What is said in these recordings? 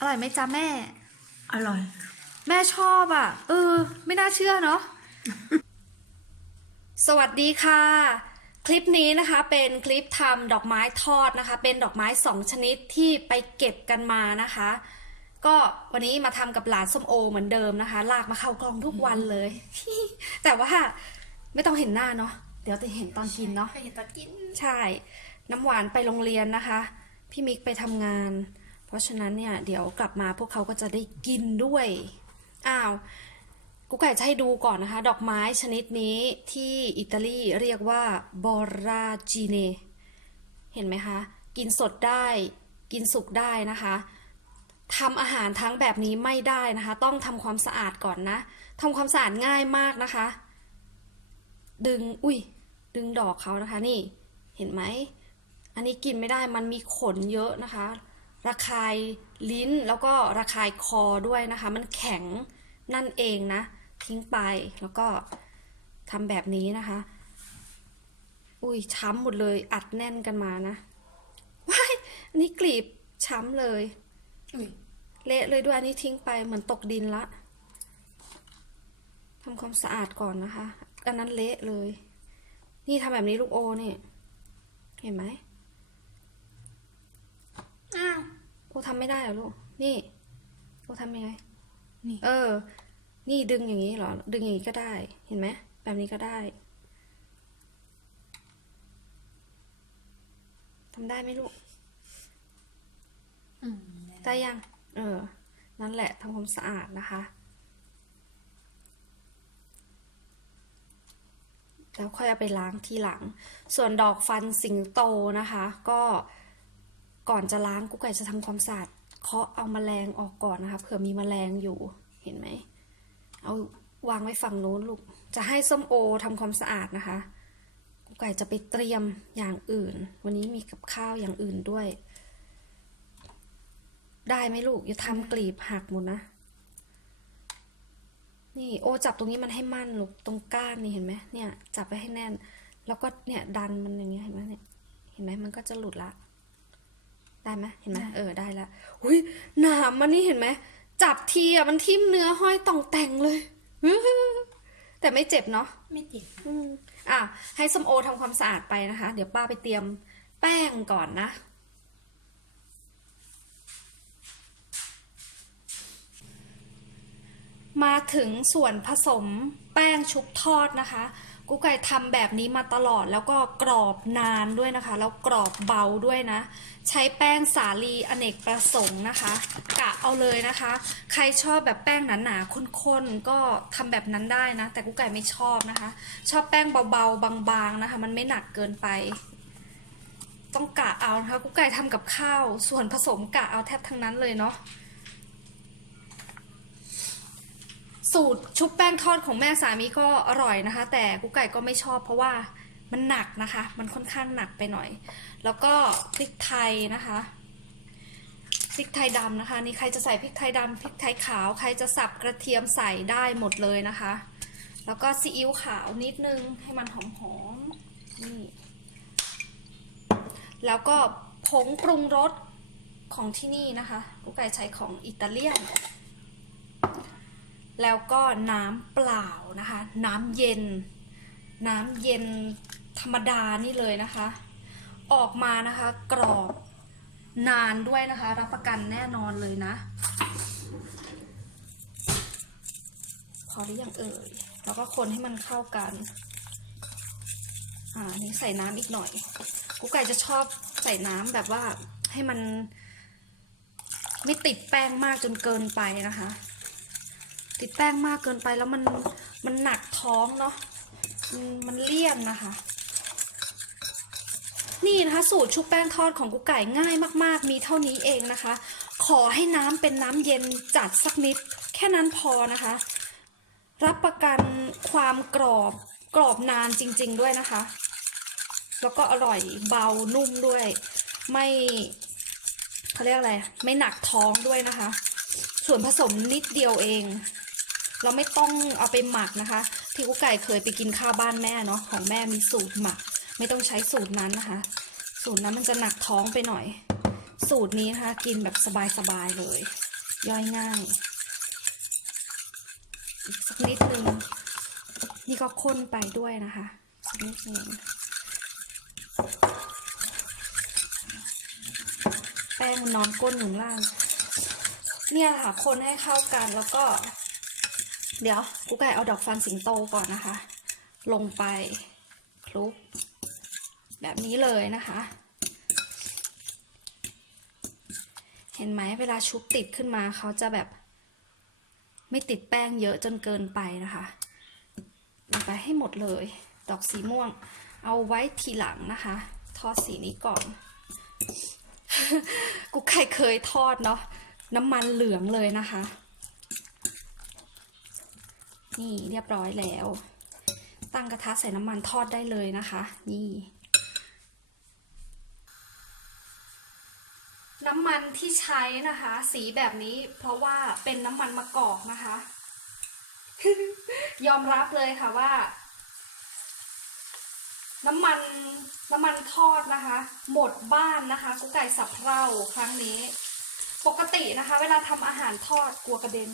อร่อยไหมจ๊ะแม่ อร่อย แม่ชอบอะ เออ ไม่น่าเชื่อเนาะ สวัสดีค่ะ คลิปนี้นะคะเป็นคลิปทำดอกไม้ทอดนะคะ เป็นดอกไม้สองชนิดที่ไปเก็บกันมานะคะ ก็วันนี้มาทำกับหลานส้มโอเหมือนเดิมนะคะ ลากมาเข้ากล้องทุกวันเลย แต่ว่าไม่ต้องเห็นหน้าเนาะ เดี๋ยวจะเห็นตอนกินเนาะไปเห็นตอนกิน ใช่ น้ำหวานไปโรงเรียนนะคะ พี่มิกไปทำงาน เพราะฉะนั้นเนี่ยเดี๋ยวกลับมาพวกเขาก็จะได้กินด้วยอ้าวกูไก่จะให้ดูก่อนนะคะ ดอกไม้ชนิดนี้ที่อิตาลีเรียกว่าบอราจีเนเห็นไหมคะ กินสดได้ กินสุกได้นะคะทำอาหารทั้งแบบนี้ไม่ได้นะคะ ต้องทำความสะอาดก่อนนะทำความสะอาดง่ายมากนะคะ ดึงอุ้ยดึงดอกเขานะคะนี่ เห็นไหม อันนี้กินไม่ได้มันมีขนเยอะนะคะ ระคายลิ้นแล้วก็ระคายคอด้วยนะคะ มันแข็งนั่นเองนะ ทิ้งไปแล้วก็ทำแบบนี้นะคะ อุ้ยช้ำหมดเลยอัดแน่นกันมานะว้ายอันนี้กลีบช้ำเลยอุ้ยเละเลยด้วยอันนี้ทิ้งไปเหมือนตกดินละทำความสะอาดก่อนนะคะ อันนั้นเละเลย นี่ทำแบบนี้ลูกโอเนี่ยเห็นไหม อ้าวโอทำไม่ได้เหรอลูก นี่โอทำยังไง นี่ เออ นี่ดึงอย่างนี้เหรอ ดึงอย่างนี้ก็ได้ เห็นไหม แบบนี้ก็ได้ ทำได้ไหมลูก อืมได้ยัง เออ นั่นแหละทำความสะอาดนะคะ แล้วค่อยเอาไปล้างทีหลัง ส่วนดอกฟันสิงโตนะคะ ก็ ก่อนจะล้างกุ๊กไก่จะทำความสะอาดเคาะเอาแมลงออกก่อนนะคะเผื่อมีมแมลงอยู่เห็นไหมเอาวางไว้ฝั่งโน้นลูกจะให้ส้มโอทำความสะอาดนะคะกุ๊กไก่จะไปเตรียมอย่างอื่น วันนี้มีกับข้าวอย่างอื่นด้วย ได้ไหมลูกอย่าทำกลีบหักหมดนะนี่โอจับตรงนี้มันให้มั่นลูกตรงก้านนี่เห็นไหมเนี่ย จับไปให้แน่น แล้วก็เนี่ยดันมันอย่างเงี้ยเห็นไหมเนี่ยเห็นไหมมันก็จะหลุดละ ได้ไหมเห็นไหมเออได้ละอุ้ยหนามมันนี่เห็นไหมจับทีอะมันทิ่มเนื้อห้อยต่องแต่งเลยแต่ไม่เจ็บเนาะไม่เจ็บอืมอะให้ส้มโอทำความสะอาดไปนะคะ เดี๋ยวป้าไปเตรียมแป้งก่อนนะมาถึงส่วนผสมแป้งชุบทอดนะคะ กุ๊กไก่ทำแบบนี้มาตลอดแล้วก็กรอบนานด้วยนะคะ แล้วกรอบเบาด้วยนะ ใช้แป้งสาลีอเนกประสงค์นะคะ กะเอาเลยนะคะ ใครชอบแบบแป้งหนาๆข้นๆก็ทำแบบนั้นได้นะ แต่กุ๊กไก่ไม่ชอบนะคะ ชอบแป้งเบาๆบางๆนะคะ มันไม่หนักเกินไป ต้องกะเอานะคะกุ๊กไก่ทำกับข้าว ส่วนผสมกะเอาแทบทั้งนั้นเลยเนาะ สูตรชุบแป้งทอดของแม่สามีก็อร่อยนะคะ แต่กุ๊กไก่ก็ไม่ชอบเพราะว่ามันหนักนะคะ มันค่อนข้างหนักไปหน่อย แล้วก็พริกไทยนะคะพริกไทยดำนะคะ นี่ใครจะใส่พริกไทยดำพริกไทยขาวใครจะสับกระเทียมใส่ได้หมดเลยนะคะ แล้วก็ซีอิ๊วขาวนิดนึงให้มันหอมๆนี่แล้วก็ผงปรุงรสของที่นี่นะคะกุ๊กไก่ใช้ของอิตาเลียน แล้วก็น้ำเปล่านะคะ น้ำเย็น น้ำเย็นธรรมดานี่เลยนะคะ ออกมานะคะกรอบนานด้วยนะคะ รับประกันแน่นอนเลยนะ พอหรือยังเอ่ย แล้วก็คนให้มันเข้ากัน อ่านนี่ใส่น้ำอีกหน่อยกุ๊กไก่จะชอบใส่น้ำแบบว่าให้มัน ไม่ติดแป้งมากจนเกินไปนะคะ ติดแป้งมากเกินไปแล้วมันมันหนักท้องเนาะมันมันเลี่ยนนะคะ นี่นะคะสูตรชุบแป้งทอดของกุ๊กไก่ง่ายมาก ๆ มีเท่านี้เองนะคะ ขอให้น้ำเป็นน้ำเย็นจัดสักนิด แค่นั้นพอนะคะ รับประกันความกรอบกรอบนานจริง ๆ ด้วยนะคะ แล้วก็อร่อยเบานุ่มด้วย ไม่เขาเรียกอะไร ไม่หนักท้องด้วยนะคะ ส่วนผสมนิดเดียวเอง เราไม่ต้องเอาไปหมักนะคะ ที่กุ๊กไก่เคยไปกินข้าวบ้านแม่เนาะของแม่มีสูตรหมัก ไม่ต้องใช้สูตรนั้นนะคะ สูตรนั้นมันจะหนักท้องไปหน่อย สูตรนี้นะคะกินแบบสบายๆเลย ย่อยง่ายสักนิดนึงนี่ก็ข้นไปด้วยนะคะสักนิดนึงแป้งนอนก้นอยู่งล่าง เนี่ยค่ะ คนให้เข้ากันแล้วก็ เดี๋ยวกูไก่เอาดอกฟันสิงโตก่อนนะคะ ลงไปคลุก แบบนี้เลยนะคะ เห็นไหมเวลาชุบติดขึ้นมาเขาจะแบบไม่ติดแป้งเยอะจนเกินไปนะคะลงไปให้หมดเลย ดอกสีม่วง เอาไว้ทีหลังนะคะ ทอดสีนี้ก่อน กุ๊กไก่เคยทอดเนาะน้ำมันเหลืองเลยนะคะ นี่เรียบร้อยแล้ว ตั้งกระทะใส่น้ำมันทอดได้เลยนะคะ นี่ น้ำมันที่ใช้นะคะ สีแบบนี้เพราะว่าเป็นน้ำมันมะกอกนะคะ ยอมรับเลยค่ะว่า น้ำมันน้ำมันทอดนะคะ หมดบ้านนะคะกุ๊กไก่สับเพร่าครั้งนี้ ปกตินะคะ เวลาทำอาหารทอดกลัวกระเด็น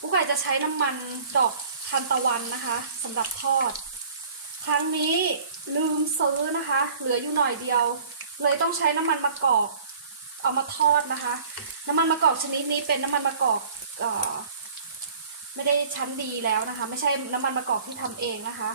กุ๊กไก่จะใช้น้ำมันดอกทานตะวันนะคะสำหรับทอด ครั้งนี้ลืมซื้อนะคะ เหลืออยู่หน่อยเดียว เลยต้องใช้น้ำมันมะกอก เอามาทอดนะคะ น้ำมันมะกอกชนิดนี้เป็นน้ำมันมะกอกเอ่อไม่ได้ชั้นดีแล้วนะคะ ไม่ใช่น้ำมันมะกอกที่ทำเองนะคะ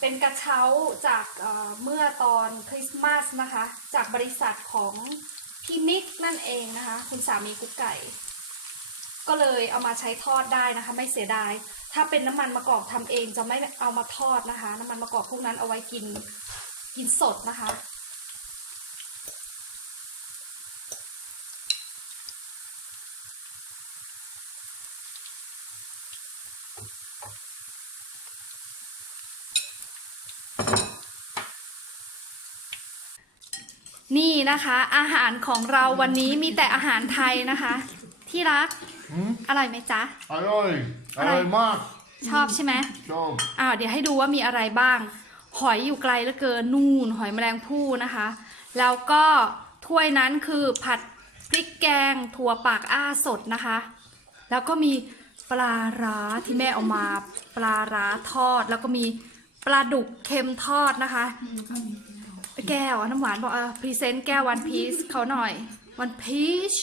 เป็นกระเช้าจากเเมื่อตอนคริสต์มาสนะคะ จากบริษัทของพี่มิกนั่นเองนะคะ คุณสามีกุ๊กไก่ ก็เลยเอามาใช้ทอดได้นะคะ ไม่เสียดาย ถ้าเป็นน้ำมันมะกอกทำเองจะไม่เอามาทอดนะคะ น้ำมันมะกอกพวกนั้นเอาไว้กินกินสดนะคะ นี่นะคะ อาหารของเราวันนี้มีแต่อาหารไทยนะคะ ที่รัก อืมอร่อยไหมจ๊ะ อร่อย อร่อยมาก ชอบใช่ไหมชอบอ้าวเดี๋ยวให้ดูว่ามีอะไรบ้าง หอยอยู่ไกลเหลือเกินนู่น หอยแมลงภู่นะคะ แล้วก็ถ้วยนั้นคือผัดพริกแกงถั่วปากอ้าสดนะคะ แล้วก็มีปลาร้าที่แม่เอามาปลาร้าทอด แล้วก็มีปลาดุกเค็มทอดนะคะ แก้วอะน้ำหวานบอกเออพรีเซนต์แก้ววันพีซเขาหน่อยวันพีช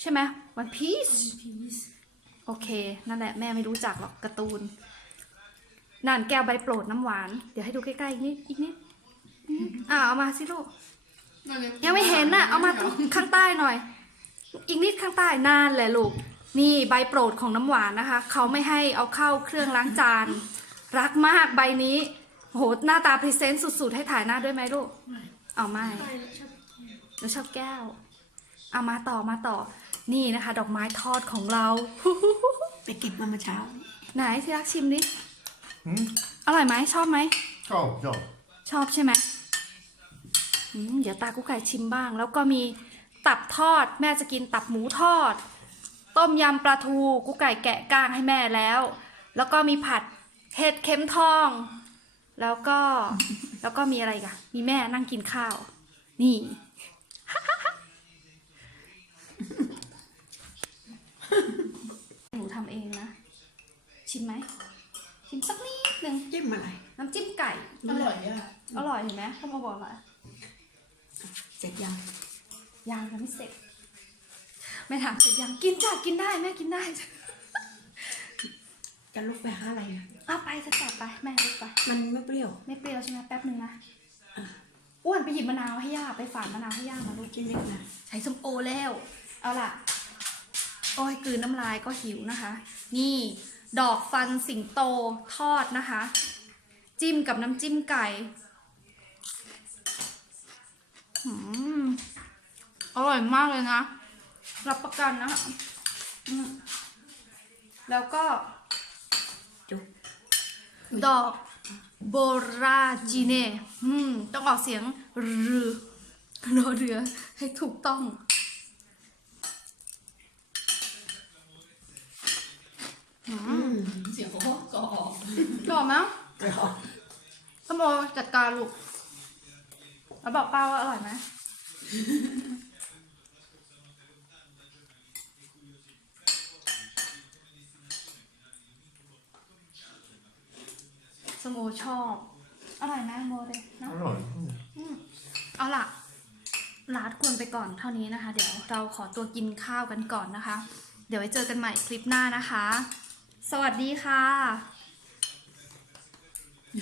ใช่ไหม วันพีชโอเค นั่นแหละแม่ไม่รู้จักหรอกการ์ตูนนั่นแก้วใบโปรดน้ำหวาน เดี๋ยวให้ดูใกล้ๆอีกนิดอีกนิดอีกนิดอ่าเอามาสิลูกยังไม่เห็นน่ะ เอามาตรงข้างใต้หน่อย อีกนิดข้างใต้นานแหละลูก นี่ใบโปรดของน้ำหวานนะคะ เขาไม่ให้เอาเข้าเครื่องล้างจาน รักมากใบนี้โหหน้าตาพรีเซนต์สุด ๆ ให้ถ่ายหน้าด้วยไหมลูกเอาไม่เดี๋ยวชอบแก้ว เอามาต่อมาต่อ นี่นะคะ ดอกไม้ทอดของเรา ไปเก็บมาเมื่อเช้า ไหนที่รักชิมดิอืมอร่อยไหมชอบไหม ชอบชอบชอบใช่ไหมอืมเดี๋ยวตากุ๊กไก่ชิมบ้าง แล้วก็มีตับทอด แม่จะกินตับหมูทอด ต้มยำปลาทูกุ๊กไก่แกะก้างให้แม่แล้ว แล้วก็มีผัดเห็ดเข็มทอง แล้วก็ แล้วก็มีอะไรอีกันมีแม่นั่งกินข้าว นี่ หนูทำเองนะ ชิมไหม ชิมสักนิดหนึ่งจิ้มอะไร น้ำจิ้มไก่ อร่อยอะอร่อยเห็นไหมเขามาบอกว่าเสร็จยัง ยังยังไม่เสร็จ ไม่ถามเสร็จยัง กินจ้ะกินได้แม่กินได้ จะลุกไปหาอะไรนะเอาไปจะจัดไปแม่ลุกไป มันไม่เปรี้ยว ไม่เปรี้ยวใช่ไหมแป๊บนึงนะอ้วนไปหยิบมะนาวให้ย่าไปฝานมะนาวให้ย่ามาลูกชิ้นเล็กนะใช้ส้มโอแล้ว เอาล่ะ โอ้ยกลืนน้ำลายก็หิวนะคะ นี่ดอกฟันสิงโตทอดนะคะ จิ้มกับน้ำจิ้มไก่อร่อยมากเลยนะ รับประกันนะอืมแล้วก็ดอกโบราจิเน่ต้องออกเสียงรือรอเรือให้ถูกต้อง เสียวกรอบกรอบมั้งกรอบสมโอจัดการลูกแล้บอกป้าว่าอร่อยไหมสมโอชอบ อร่อยไหมโมเลยนะอร่อยเอาล่ะลาทุกคนไปก่อนเท่านี้นะคะ เดี๋ยวเราขอตัวกินข้าวกันก่อนนะคะ เดี๋ยวไว้เจอกันใหม่คลิปหน้านะคะ สวัสดีค่ะ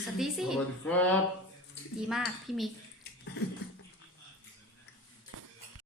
สวัสดีสิ สวัสดีครับ ดีมากพี่มิก